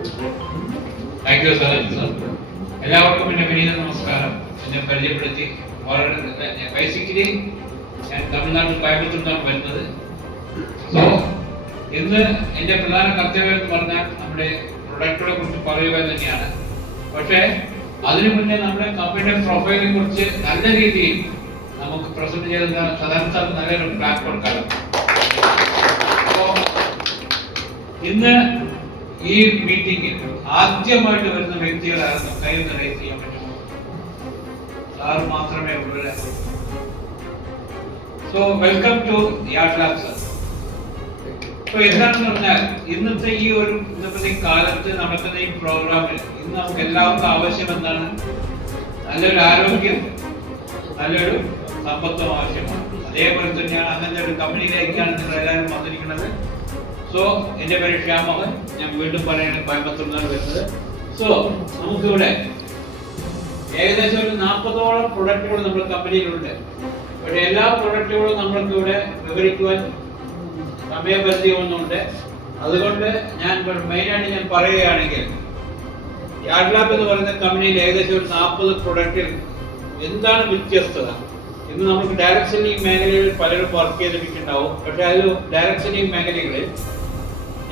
Thank you sir. എല്ലാവർക്കും എൻ്റെ വിനീത നമസ്കാരം. എന്നെ പരിചയപ്പെടുത്തി വളരെ ബേസിക്കലി ഞാൻ തമിഴ്നാട്ടിൽ കോയമ്പത്തൂരിൽ നിന്നാണ് വരുന്നത്. സോ ഇന്ന് എൻ്റെ പ്രധാന കർത്തവ്യം എന്ന് പറഞ്ഞാൽ നമ്മുടെ പ്രൊഡക്റ്റുകളെ കുറിച്ച് പറയുക തന്നെയാണ്. പക്ഷേ അതിനു മുന്നേ നമ്മുടെ കമ്പനിയുടെ പ്രൊഫൈലിനെ കുറിച്ച് നല്ല രീതിയിൽ നമുക്ക് പ്രസന്റ് ചെയ്ത സാധാരണ നല്ലൊരു പ്ലാറ്റ്ഫോം കാണും. ഇന്ന് ഈ മീറ്റിംഗിൽ ആദ്യമായിട്ട് വരുന്ന വ്യക്തികളായിരുന്നു. കൈ റൈസ് ചെയ്യാൻ പറ്റുമോ? സാർ മാത്രമേ ഉള്ളൂ. So welcome to yard lab sir. So എന്താണെന്ന് പറഞ്ഞാൽ ഇന്നത്തെ കാലത്ത് നടക്കുന്ന ഈ പ്രോഗ്രാമിൽ ഇന്ന് നമുക്ക് എല്ലാവർക്കും ആവശ്യം എന്താണ്? നല്ലൊരു ആരോഗ്യം, നല്ലൊരു സമ്പത്തും ആവശ്യമാണ്. അതേപോലെ തന്നെയാണ് അങ്ങനത്തെ ഒരു കമ്പനിയിലേക്കാണ് നിങ്ങൾ എല്ലാവരും വന്നിരിക്കുന്നത്. സോ എൻ്റെ പേര് ശ്യാമോഹൻ. ഞാൻ വീണ്ടും പറയുന്നത് കോയമ്പത്തൂരിൽ നിന്നാണ് വരുന്നത്. സോ നമുക്കിവിടെ ഏകദേശം ഒരു 40ഓളം പ്രൊഡക്റ്റുകൾ നമ്മുടെ കമ്പനിയിലുണ്ട്. പക്ഷേ എല്ലാ പ്രൊഡക്റ്റുകളും നമ്മൾക്കിവിടെ വിവരിക്കുവാൻ സമയപരിധി ഒന്നുണ്ട്. അതുകൊണ്ട് ഞാൻ മെയിനായിട്ട് ഞാൻ പറയുകയാണെങ്കിൽ യാർഡ് ലാബ് എന്ന് പറയുന്ന കമ്പനിയിൽ ഏകദേശം ഒരു 40 പ്രൊഡക്റ്റിൽ എന്താണ് വ്യത്യസ്തത? ഇന്ന് നമുക്ക് ഡയറക്ട് സെല്ലിംഗ് മേഖലയിൽ പലരും വർക്ക് ചെയ്തിട്ടുണ്ടാവും. പക്ഷെ അതിൽ ഡയറക്ട് സെല്ലിംഗ് മേഖലകളിൽ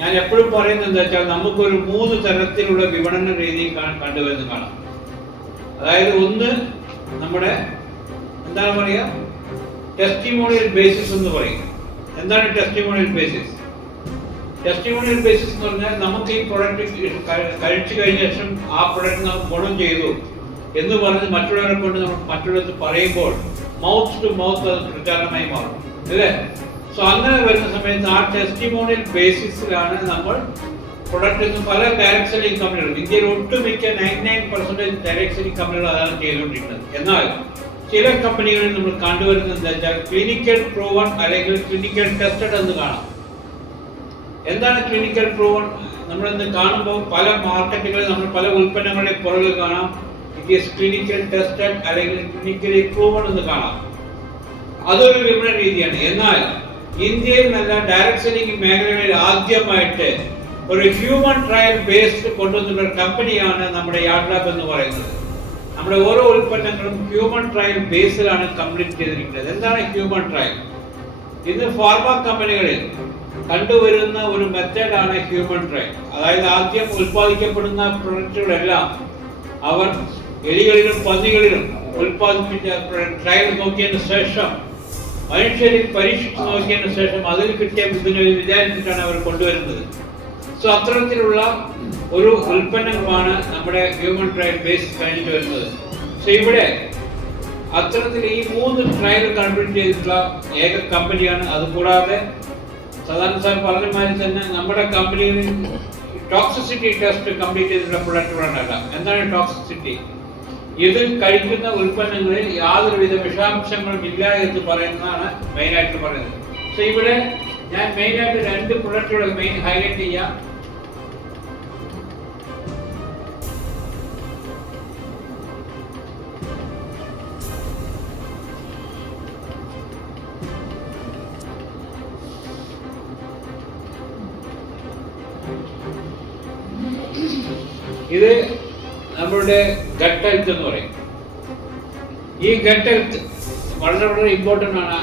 ഞാൻ എപ്പോഴും പറയുന്നത് എന്താ വെച്ചാൽ നമുക്കൊരു 3 തരത്തിലുള്ള വിപണന രീതി കണ്ടുവരുന്നത് കാണാം. അതായത് ഒന്ന് നമ്മുടെ എന്താണ് പറയുക, ടെസ്റ്റിമോണിയൽ ബേസിസ് എന്ന് പറയും. എന്താണ് ടെസ്റ്റിമോണിയൽ ബേസിസ്? ടെസ്റ്റിമോണിയൽ ബേസിസ് എന്ന് പറഞ്ഞാൽ നമുക്ക് ഈ പ്രൊഡക്റ്റ് കഴിച്ചു കഴിഞ്ഞ ശേഷം ആ പ്രൊഡക്റ്റ് നമുക്ക് ഗുണം ചെയ്തു എന്ന് പറഞ്ഞ് മറ്റുള്ളവരെ കൊണ്ട് നമ്മൾ മറ്റുള്ളവർക്ക് പറയുമ്പോൾ മൗത്ത് ടു മൗത്ത് അത് പ്രചാരണമായി മാറും, അല്ലേ? സോ അങ്ങനെ വരുന്ന സമയത്ത് ആ ടെസ്റ്റിമോണിയൽ ബേസിസിലാണ് നമ്മൾ പ്രൊഡക്റ്റ് പല ഡയറക്ട് സെല്ലിംഗ് കമ്പനികളും ഇന്ത്യയിൽ ഒട്ടുമിക്ക 99% ഡയറക്ട് സെല്ലിംഗ് കമ്പനികൾ അതാണ് ചെയ്തുകൊണ്ടിരിക്കുന്നത്. എന്നാൽ ചില കമ്പനികളിൽ നമ്മൾ കണ്ടുവരുന്നത് എന്താ വെച്ചാൽ ക്ലിനിക്കൽ പ്രൂവൺ അല്ലെങ്കിൽ ക്ലിനിക്കൽ ടെസ്റ്റഡ് എന്ന് കാണാം. എന്താണ് ക്ലിനിക്കൽ പ്രൂവൺ? നമ്മളിന്ന് കാണുമ്പോൾ പല മാർക്കറ്റുകളിൽ നമ്മൾ പല ഉൽപ്പന്നങ്ങളുടെ പുറകിൽ കാണാം ഇറ്റ് ഈസ് ക്ലിനിക്കൽ ടെസ്റ്റഡ് അല്ലെങ്കിൽ ക്ലിനിക്കലി പ്രൂവൺ എന്ന് കാണാം. അതൊരു വിപണന രീതിയാണ്. എന്നാൽ ഇന്ത്യയിൽ നല്ല ഡയറക്ട് സെല്ലിംഗ് മേഖലകളിൽ ആദ്യമായിട്ട് ഒരു ഹ്യൂമൻ ട്രയൽ ബേസ്ഡ് കൊണ്ടുവന്ന ഒരു കമ്പനിയാണ് നമ്മുടെ യാർഡ് ലാബ് എന്ന് പറയുന്നത്. നമ്മുടെ ഓരോ ഉൽപ്പന്നങ്ങളും ഹ്യൂമൻ ട്രയൽ ബേസിലാണ് കംപ്ലീറ്റ് ചെയ്തിരിക്കുന്നത്. എന്താണ് ഹ്യൂമൻ ട്രയൽ? ഇന്ന് ഫാർമ കമ്പനികളിൽ കണ്ടുവരുന്ന ഒരു മെത്തേഡാണ് ഹ്യൂമൻ ട്രയൽ. അതായത് ആദ്യം ഉൽപ്പാദിക്കപ്പെടുന്ന പ്രൊഡക്റ്റുകളെല്ലാം അവർ എലികളിലും പന്നികളിലും ഉൽപ്പാദിപ്പിച്ച ട്രയൽ നോക്കിയതിന് ശേഷം മനുഷ്യരിൽ പരീക്ഷിച്ച് നോക്കിയതിന് ശേഷം അതിൽ കിട്ടിയ വിചാരിച്ചിട്ടാണ് അവർ കൊണ്ടുവരുന്നത്. സോ അത്തരത്തിലുള്ള ഒരു ഉൽപ്പന്നമാണ് നമ്മുടെ ഹ്യൂമൻ ട്രയൽ ബേസ് കഴിഞ്ഞിട്ട് വരുന്നത്. സോ ഇവിടെ അത്തരത്തിൽ ഈ 3 ട്രയൽ കംപ്ലീറ്റ് ചെയ്തിട്ടുള്ള ഏക കമ്പനിയാണ്. അതുകൂടാതെ സാധാരണ സാർ പറഞ്ഞ മാതിരി തന്നെ നമ്മുടെ കമ്പനിയിൽ ടോക്സിസിറ്റി ടെസ്റ്റ് കംപ്ലീറ്റ് ചെയ്തിട്ടുള്ള പ്രൊഡക്റ്റുകളല്ല. എന്താണ് ടോക്സിസിറ്റി? ഇതിൽ കഴിക്കുന്ന ഉൽപ്പന്നങ്ങളിൽ യാതൊരുവിധ വിഷാംശങ്ങളും ഇല്ല എന്ന് പറയുന്നതാണ് മെയിനായിട്ട് പറയുന്നത്. സോ ഇവിടെ ഞാൻ മെയിനായിട്ട് 2 പ്രൊഡക്റ്റുകൾ മെയിൻ ഹൈലൈറ്റ് ചെയ്യാം. ഇത് നമ്മളുടെ ഗട്ട് ഹെൽത്ത് എന്ന് പറയും. ഈ ഗട്ട് ഹെൽത്ത് വളരെ വളരെ ഇമ്പോർട്ടൻ്റ് ആണ്.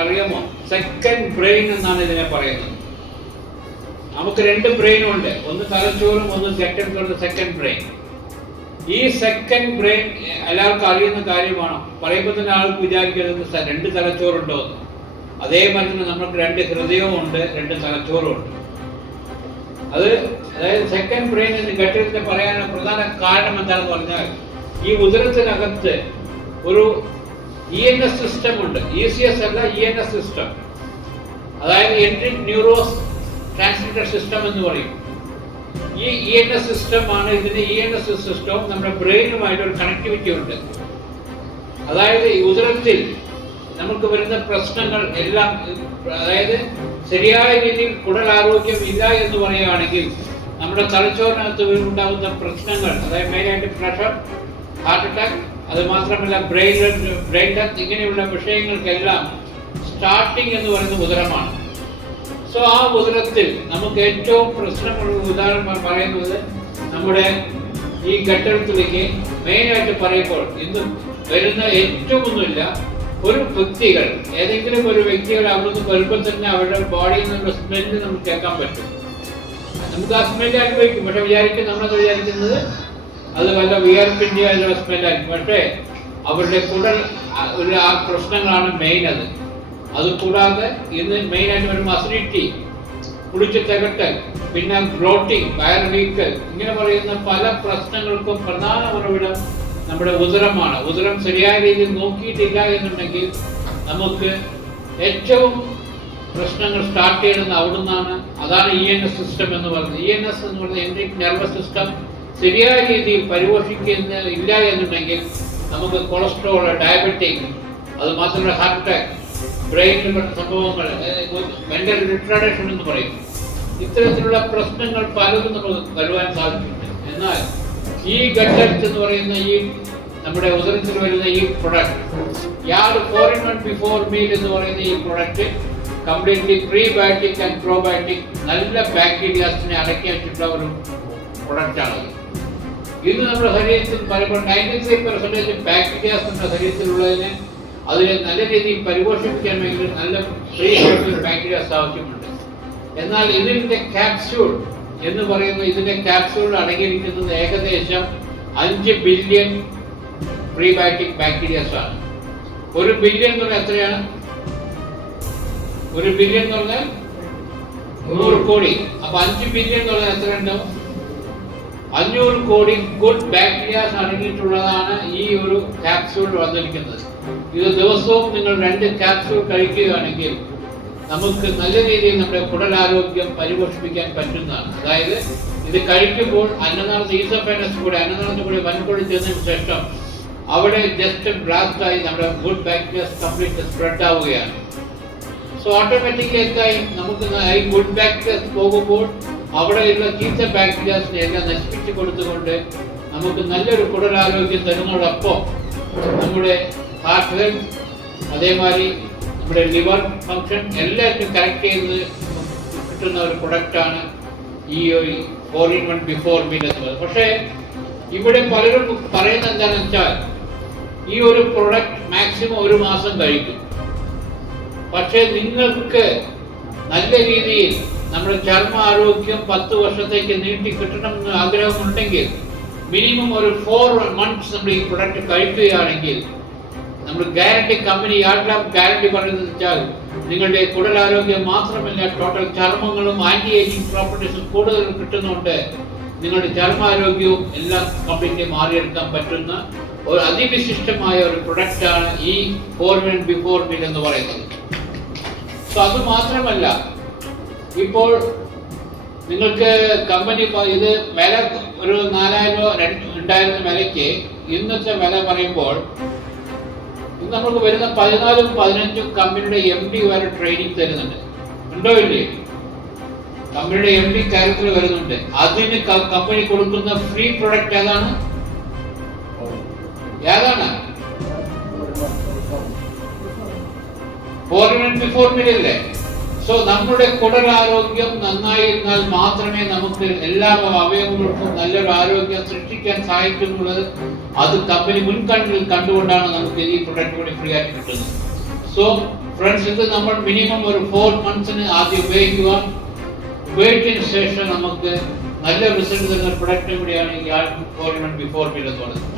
അറിയാമോ? സെക്കൻഡ് ബ്രെയിൻ എന്നാണ് ഇതിനെ പറയുന്നത്. നമുക്ക് 2 ബ്രെയിനും ഉണ്ട്, ഒന്ന് തലച്ചോറും ഒന്ന് ഗട്ട് ഹെൽത്ത്. സെക്കൻഡ് ബ്രെയിൻ, ഈ സെക്കൻഡ് ബ്രെയിൻ എല്ലാവർക്കും അറിയുന്ന കാര്യമാണ്. പറയുമ്പോൾ തന്നെ ആൾക്ക് വിചാരിക്കുന്നത് 2 തലച്ചോറുണ്ടോ എന്ന്. അതേമാതിരി തന്നെ നമുക്ക് 2 ഹൃദയവും ഉണ്ട്, 2 തലച്ചോറും ഉണ്ട്. അതായത് സെക്കൻഡ് ബ്രെയിൻ എന്ന് ഗട്ടിലത്തെ പറയാനുള്ള പ്രധാന കാരണം എന്താണെന്ന് പറഞ്ഞാൽ ഈ ഉദരത്തിനകത്ത് ഒരു ENS സിസ്റ്റം ഉണ്ട്. ECS അല്ല, ENS സിസ്റ്റം. അതായത് എൻട്രിക് ന്യൂറോസ് ട്രാൻസ്മിറ്റർ സിസ്റ്റം എന്ന് പറയും. ഈ ENS സിസ്റ്റമാണ്. ഇതിന്റെ ENS സിസ്റ്റവും നമ്മുടെ ബ്രെയിനുമായിട്ട് ഒരു കണക്ടിവിറ്റി ഉണ്ട്. അതായത് ഈ ഉദരത്തിൽ നമുക്ക് വരുന്ന പ്രശ്നങ്ങൾ എല്ലാം, അതായത് ശരിയായ രീതിയിൽ കുടൽ ആരോഗ്യം ഇല്ല എന്ന് പറയുകയാണെങ്കിൽ നമ്മുടെ തലച്ചോറിനകത്ത് ഉണ്ടാകുന്ന പ്രശ്നങ്ങൾ, അതായത് മെയിനായിട്ട് പ്രഷർ, ഹാർട്ട് അറ്റാക്ക്, അത് മാത്രമല്ല ബ്രെയിൻ ഡെത്ത്, ഇങ്ങനെയുള്ള വിഷയങ്ങൾക്കെല്ലാം സ്റ്റാർട്ടിങ് എന്ന് പറയുന്ന ഉദരമാണ്. സോ ആ ഉദരത്തിൽ നമുക്ക് ഏറ്റവും പ്രശ്നമുള്ള ഉദാഹരണം പറയുന്നത് നമ്മുടെ ഈ ഘട്ടത്തിലേക്ക് മെയിനായിട്ട് പറയുമ്പോൾ ഇന്ന് വരുന്ന ഏറ്റവും ഒന്നുമില്ല, ഒരു വ്യക്തികൾ ഏതെങ്കിലും ഒരു വ്യക്തികൾ അവിടുന്ന് വരുമ്പോൾ തന്നെ അവരുടെ ബോഡിയിൽ നിന്നുള്ള സ്മെല്ല് നമുക്ക് കേൾക്കാൻ പറ്റും. നമുക്ക് ആ സ്മെല്ല് അനുഭവിക്കും. പക്ഷെ നമ്മളത് വിചാരിക്കുന്നത് അത് വല്ല വിയർപ്പിൻ്റെ അതിലുള്ള സ്മെല്ലായിരിക്കും. പക്ഷേ അവരുടെ കുടൽ ആ പ്രശ്നങ്ങളാണ് മെയിൻ. അത് കൂടാതെ ഇന്ന് മെയിനായിട്ട് വരുമ്പോൾ അസിഡിറ്റി, കുടിച്ച് തികട്ടൽ, പിന്നെ ബ്ലോട്ടിങ്, വയർ വീക്കൽ, ഇങ്ങനെ പറയുന്ന പല പ്രശ്നങ്ങൾക്കും പ്രധാന ഉറവിടം നമ്മുടെ ഉദരമാണ്. ഉദരം ശരിയായ രീതിയിൽ നോക്കിയിട്ടില്ല എന്നുണ്ടെങ്കിൽ നമുക്ക് ഏറ്റവും പ്രശ്നങ്ങൾ സ്റ്റാർട്ട് ചെയ്യുന്നത് അവിടെ നിന്നാണ്. അതാണ് ENS സിസ്റ്റം എന്ന് പറയുന്നത്. ENS എന്ന് പറയുന്നത് എൻട്രിക് നെർവസ് സിസ്റ്റം ശരിയായ രീതിയിൽ ഇല്ല എന്നുണ്ടെങ്കിൽ നമുക്ക് കൊളസ്ട്രോൾ, ഡയബറ്റിക്, അത് മാത്രമല്ല ഹാർട്ട് അറ്റാക്ക്, ബ്രെയിനിൽ പെട്ട സംഭവങ്ങൾ, മെന്റൽ റിട്ടാർഡേഷൻ എന്ന് പറയും. ഇത്തരത്തിലുള്ള പ്രശ്നങ്ങൾ പലതും നമുക്ക് വരുവാൻ സാധിച്ചിട്ടുണ്ട്. എന്നാൽ ഈ ഗട്ടൽസ് എന്ന് പറയുന്ന ഈ നമ്മുടെ ഉദരത്തിൽ വരുന്ന ഈ പ്രൊഡക്റ്റ്, 4-in-1 ബിഫോർ മീൽ എന്ന് പറയുന്ന ഈ product completely prebiotic and probiotic നല്ല ബാക്ടീരിയാസിനെ അടക്കി വെച്ചിട്ടുള്ള ഒരു പ്രൊഡക്റ്റാണത്. ഇന്ന് നമ്മുടെ ശരീരത്തിൽ പലപ്പോൾ 93% ബാക്ടീരിയാസ് നമ്മുടെ ശരീരത്തിലുള്ളതിന് അതിനെ നല്ല രീതിയിൽ പരിപോഷിപ്പിക്കാൻ വേണ്ടി നല്ല പ്രീബയോട്ടിക് ബാക്ടീരിയാസ് ആവശ്യമുണ്ട്. എന്നാൽ ഇതിന്റെ ക്യാപ്സ്യൂൾ എന്ന് പറയുന്ന ഇതിന്റെ ക്യാപ്സ്യൂൾ അടങ്ങിയിരിക്കുന്നത് ഏകദേശം 5 ബില്യൺ പ്രീബയോട്ടിക് ബാക്ടീരിയാസ് ആണ്. 1 ബില്യൺ എന്ന് പറഞ്ഞാൽ എത്രയാണ്? 1 ബില്യൺ എന്ന് പറഞ്ഞാൽ 100 കോടി. അപ്പൊ 5 ബില്യൺ എന്ന് പറഞ്ഞാൽ എത്ര ഉണ്ടാവും? 500 കോടി ഗുഡ് ബാക്ടീരിയാസ് അടങ്ങിയിട്ടുള്ളതാണ് ഈ ഒരു ക്യാപ്സ്യൂൾ വന്നിരിക്കുന്നത്. ഇത് ദിവസവും നിങ്ങൾ 2 ക്യാപ്സ്യൂൾ കഴിക്കുകയാണെങ്കിൽ നമുക്ക് നല്ല രീതിയിൽ നമ്മുടെ കുടലാരോഗ്യം പരിപോഷിപ്പിക്കാൻ പറ്റുന്നതാണ്. അതായത് ഇത് കഴിക്കുമ്പോൾ അന്നനാളത്തിൽ കൂടി വൻകൊടി ചെന്നതിന് ശേഷം അവിടെ ജസ്റ്റ് ബ്ലാസ്റ്റ് ആയി നമ്മുടെ ഗുഡ് ബാക്ടീരിയാസ് കംപ്ലീറ്റ് സ്പ്രെഡ് ആവുകയാണ്. സോ ഓട്ടോമാറ്റിക്കലി എന്തായി നമുക്ക് ഈ ഗുഡ് ബാക്ടീരിയാസ് പോകുമ്പോൾ അവിടെയുള്ള ചീത്ത ബാക്ടീരിയാസിനെ എല്ലാം നശിപ്പിച്ചു കൊടുത്തുകൊണ്ട് നമുക്ക് നല്ലൊരു കുടലാരോഗ്യം തരുന്നതോടൊപ്പം നമ്മുടെ ഹാർട്ട് ഹെൽത്ത്, അതേമാതിരി നമ്മുടെ ലിവർ ഫങ്ഷൻ എല്ലാവർക്കും കറക്റ്റ് ചെയ്ത് കിട്ടുന്ന ഒരു പ്രൊഡക്റ്റാണ് ഈ ഒരു 4-in-1 ബിഫോർ മീൽ എന്നുള്ളത്. പക്ഷേ ഇവിടെ പലരും പറയുന്നത് എന്താണെന്ന് വെച്ചാൽ ഈ ഒരു പ്രൊഡക്റ്റ് മാക്സിമം 1 മാസം കഴിക്കും. പക്ഷേ നിങ്ങൾക്ക് നല്ല രീതിയിൽ നമ്മുടെ ചർമ്മ ആരോഗ്യം 10 വർഷത്തേക്ക് നീട്ടി കിട്ടണമെന്ന് ആഗ്രഹമുണ്ടെങ്കിൽ മിനിമം ഒരു 4 months നമ്മൾ ഈ പ്രൊഡക്റ്റ് കഴിക്കുകയാണെങ്കിൽ നമ്മൾ ഗ്യാരണ്ടി, കമ്പനി ഗ്യാരണ്ടി പറയുന്നത് വെച്ചാൽ നിങ്ങളുടെ കുടലാരോഗ്യം മാത്രമല്ല ടോട്ടൽ ചർമ്മങ്ങളും ആന്റി ഏജിങ് പ്രോപ്പർട്ടീസും കൂടുതൽ കിട്ടുന്നുണ്ട്. നിങ്ങളുടെ ചർമ്മാരോഗ്യവും എല്ലാം കംപ്ലീറ്റ്ലി മാറിയെടുക്കാൻ പറ്റുന്ന ഒരു അതിവിശിഷ്ടമായ ഒരു പ്രൊഡക്റ്റാണ് ഈ 4-in-1 ബിഫോർ മീൽ എന്ന് പറയുന്നത്. സോ അത് മാത്രമല്ല, ഇപ്പോൾ നിങ്ങൾക്ക് കമ്പനി ഇത് വില ഒരു 4000 രൂപ ഉണ്ടായിരുന്ന വിലയ്ക്ക് ഇന്നത്തെ വില പറയുമ്പോൾ ഇന്ന് നമുക്ക് വരുന്ന 14ഉം 15ഉം കമ്പനിയുടെ MD വരെ ട്രെയിനിങ് തരുന്നുണ്ട്. ഉണ്ടോ ഇല്ലേ? കമ്പനിയുടെ MD കാര്യത്തിൽ വരുന്നുണ്ട്. അതിന് കമ്പനി കൊടുക്കുന്ന ഫ്രീ പ്രൊഡക്റ്റ് ഏതാണ്? 4-in-1 ബിഫോർ മീൽ അല്ലേ? സോ നമ്മുടെ കുടലാരോഗ്യം നന്നായിരുന്നാൽ മാത്രമേ നമുക്ക് എല്ലാ അവയവങ്ങൾക്കും നല്ലൊരു ആരോഗ്യം സൃഷ്ടിക്കാൻ സാധിക്കുന്നുള്ളത്. അത് കമ്പനി മുൻകണ്ണിൽ കണ്ടുകൊണ്ടാണ് നമുക്ക് ഈ പ്രൊഡക്റ്റ് കൂടി ഫ്രീ ആയിട്ട് കിട്ടുന്നത്. സോ ഫ്രണ്ട്സ്, ഇത് നമ്മൾ മിനിമം ഒരു 4 months ആദ്യം ഉപയോഗിക്കുക. ഉപയോഗിച്ചതിന് ശേഷം നമുക്ക് നല്ല റിസൾട്ട് തരുന്ന പ്രൊഡക്റ്റ് കൂടിയാണ് ഈ 4-in-1 ബിഫോർ മീൽ എന്ന് പറയുന്നത്.